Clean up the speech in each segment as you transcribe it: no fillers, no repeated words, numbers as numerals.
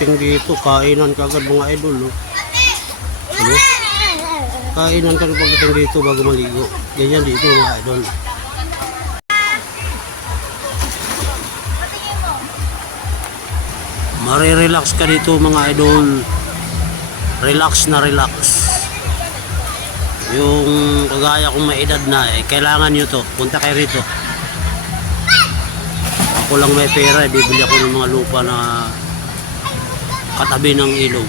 Ting dito, kainan kagad mga idol, no? Ano? Kainan kagad pagdating dito bago maligo. Ganyan dito mga idol. Marirelax ka dito mga idol. Relax na relax. Yung kagaya kong may edad na kailangan nyo to. Punta kayo rito. Ako lang may pera, bibili ako ng mga lupa na katabi ng ilog.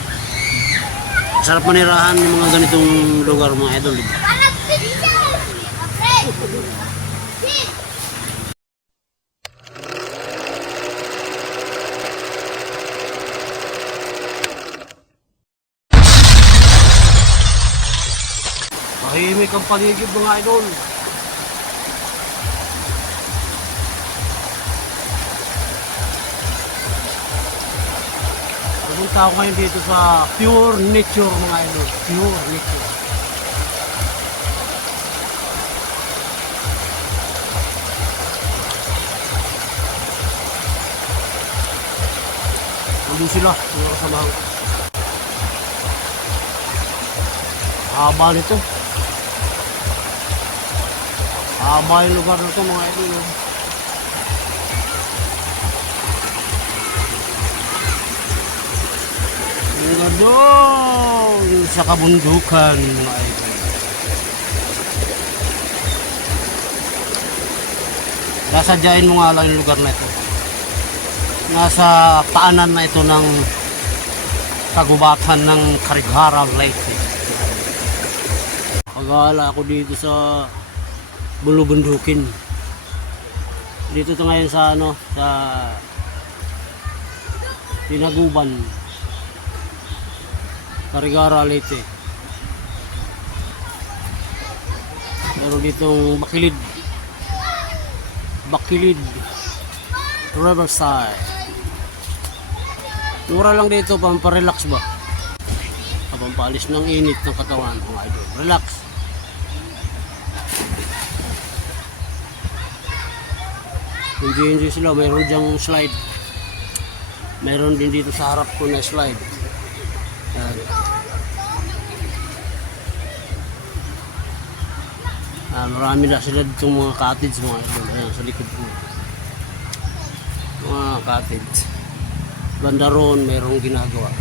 Sarap manirahan ng mga ganitong lugar mga idol, diba? Tahimik ang paligid mga idol. Pupunta ako ngayon dito sa pure nature mga idol. Pure nature. Nandun sila, mga kasamahan ko. Haba nito. Haba yung lugar na ito mga idol. Doon sa kabundukan mga idol. Nasadyain mo nga lang yung lugar na ito. Nasa paanan na ito ng kagubatan ng Carighara Lake. Pag-aala ako dito sa Bulubundukin. Dito ito ngayon sa ano, sa Tinaguban, Carighara Leyte. Meron ditong Bakilid Riverside. Mura lang dito, pamparelax ba? Pampalis ng init ng katawan mga idol. Relax. Enjoy sila. Mayroon dyang slide. Mayroon din dito sa harap ko na slide. Marami na sila dito mga cottage mga idol. Ayan, sa likod ko. Mga cottage. Banda roon, mayroong ginagawa.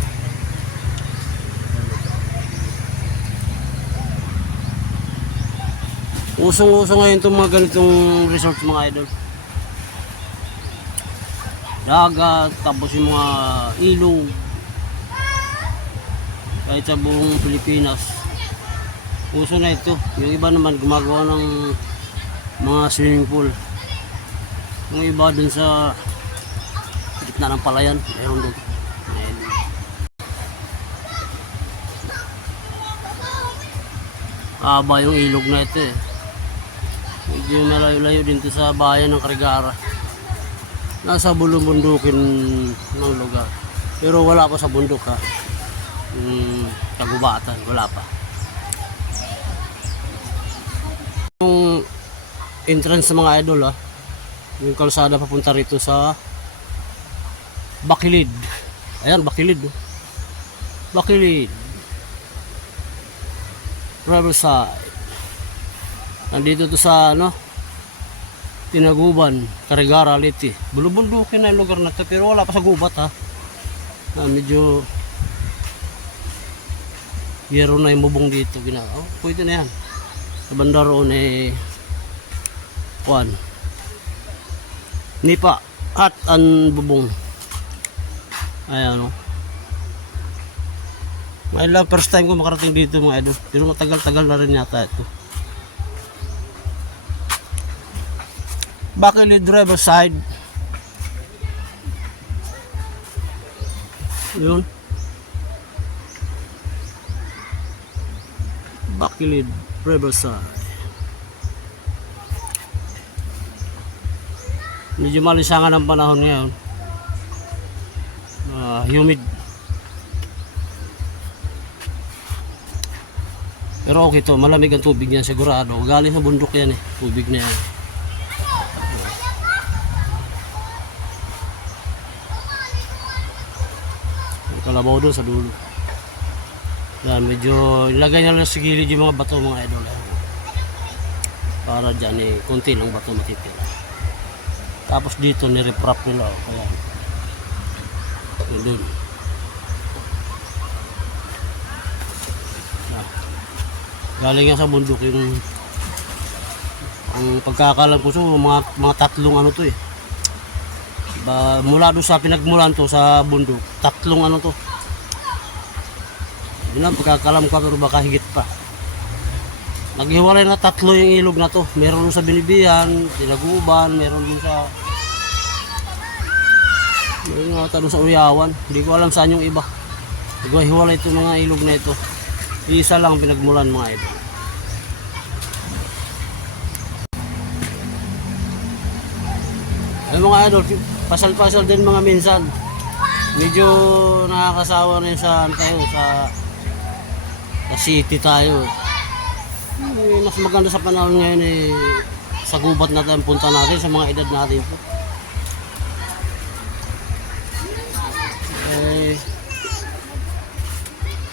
Usong-usong ngayon itong mga ganitong resort mga idol. Dagat, tapos yung mga ilog. Kahit sa buong Pilipinas. Uso na ito. Yung iba naman gumagawa ng mga swimming pool. Yung iba dun sa gitna ng palayan. Meron doon. Haba yung ilog na ito eh. Medyo malayo-layo din ito sa bayan ng Carighara. Nasa bulubundukin ng lugar. Pero wala pa sa bundok ha. Kagubatan, wala pa. Yung entrance sa mga idol ha. Yung kalsada papunta rito sa Bakilid. Ayan, Bakilid. Bakilid Riverside. Nandito to sa ano, Tinaguban, Carighara Leyte. Bulubundukin na yung lugar na to, pero wala pa sa gubat ha. Medyo yero na yung bubong dito. Oh, pwede na yan. Sa banda roon kuwan, nipa at ang bubong. Ayan o. Ngayon lang, first time ko makarating dito mga idol. Pero matagal-tagal na rin yata ito. Bakilid Riverside. Yun. Bakilid Riverside. Medyo malisangan ang panahon ngayon. Humid. Pero okay to, malamig ang tubig niyan sigurado. Galing sa bundok yan tubig na yan. Kalabaw doon sa dulo. Yan, medyo ilagay na lang sa gilid yung mga bato mga idol. Para dyan konti lang bato matitira. Tapos dito ni-reprop nila. Kaya doon. Galing nga sa bundok yung ang pagkakalam ko so mga tatlong ano to mula doon sa pinagmulan to sa bundok, tatlong ano to. Yun lang pagkakalam ko pero baka higit pa. Naghiwalay na tatlo yung ilog na to. Meron doon sa Binibihan, Tinaguban, meron doon sa sa Uyawan. Hindi ko alam saan yung iba. Naghiwalay ito mga ilog na ito. Isa lang pinagmulan mga idol. Ay mga idol, pasal-pasal din mga minsan. Medyo nakakasawa na sa tayo sa city tayo. Mas maganda sa panahon ngayon sa gubat natin punta natin sa mga edad natin.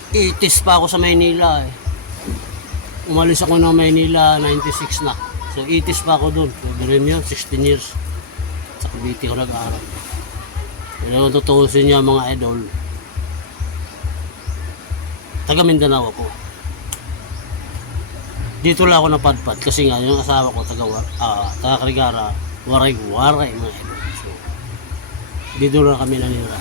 Itis pa ako sa Maynila Umalis ako ng Maynila 96 na. So itis pa ako doon. So rin yun, 16 years. Sa Cavite ko nag-aaral. Pero kung tutuusin niya mga idol, taga Mindanao ako. Dito lang ako napadpad kasi nga yung asawa ko taga Carigara, waray-waray mga idol. So dito lang kami nanira.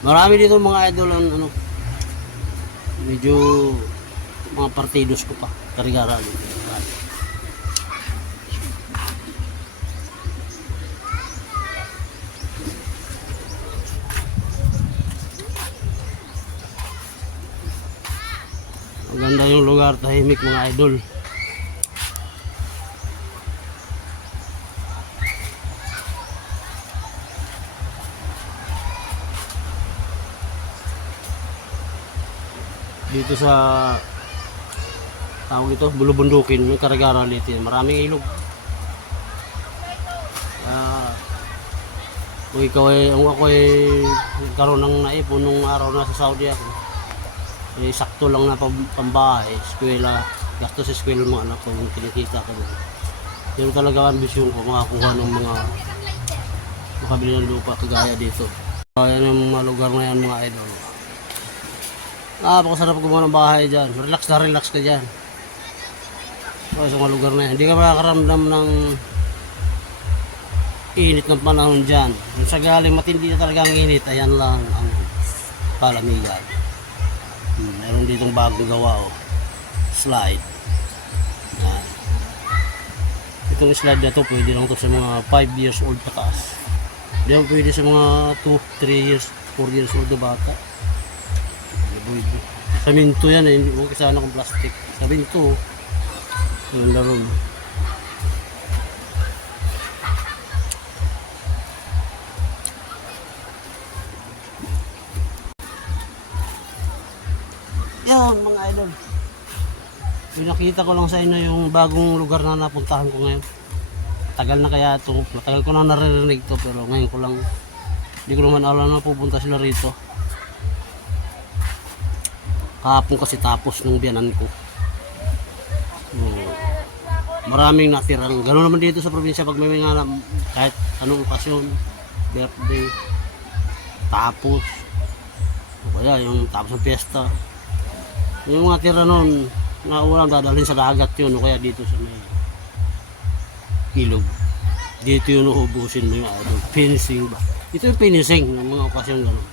Marami dito mga idol medyo mga partidos ko pa, Carigara dito. Maganda yung lugar, tahimik mga idol. Dito sa tawag ito, Bulubundukin, may Carigara dito. Maraming ilog. Kung ako nagkaroon ng naipon nung araw na sa Saudi ako, sakto lang na pambahay, eskwela, gasto sa eskwela ng mga anak ko, yung kinikita ko doon. Pero talaga ambisyon ko makakuha ng mga makabili ng lupa kagaya dito. Yan yung mga lugar na yan mga idol. Napakasarap gumawa ng bahay dyan. Relax na relax ka dyan. So, sa mga lugar na yan, hindi ka makakaramdam ng init ng panahon dyan. Kung sa galing matindi na talaga ang init, ayan lang ang palamigan. Meron ditong bagong gawa slide. Yan. Itong slide na to pwede lang to sa mga 5 years old pataas. Hindi lang pwede sa mga 2, 3 years, 4 years old na bata. Saminto yan hindi mo kasana kong plastic. Saminto yung laro. Yan mga idol, pinakita ko lang sa inyo yung bagong lugar na napuntahan ko ngayon. Tagal na kaya ito, matagal ko na naririnig to pero ngayon ko lang, hindi ko naman alam na pupunta sila rito. Kahapon kasi tapos nung biyanan ko. Maraming natirang. Ganoon naman dito sa probinsya pag may mga kahit anong okasyon, birthday, tapos, o kaya yung tapos ng piyesta. Yung mga tira nun, na ulang dadalhin sa dagat yun, o kaya dito sa may ilog. Dito yun uubusin mo yung idol. Finishing ba? Ito yung finishing ng mga okasyon gano'n.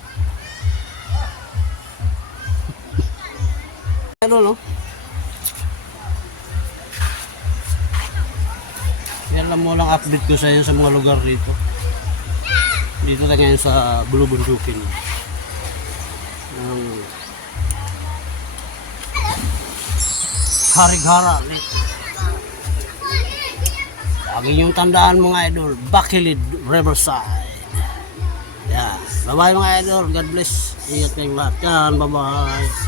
Ano no? Yan lang mo lang update ko sa inyo sa mga lugar dito. Dito na ngayon sa Bulubundukin. Carigara Lake. Lagi yung tandaan mga idol, Bacolod Riverside. Yan. Bye bye mga idol. God bless. Ingat kayong lahat. Yan. Bye bye.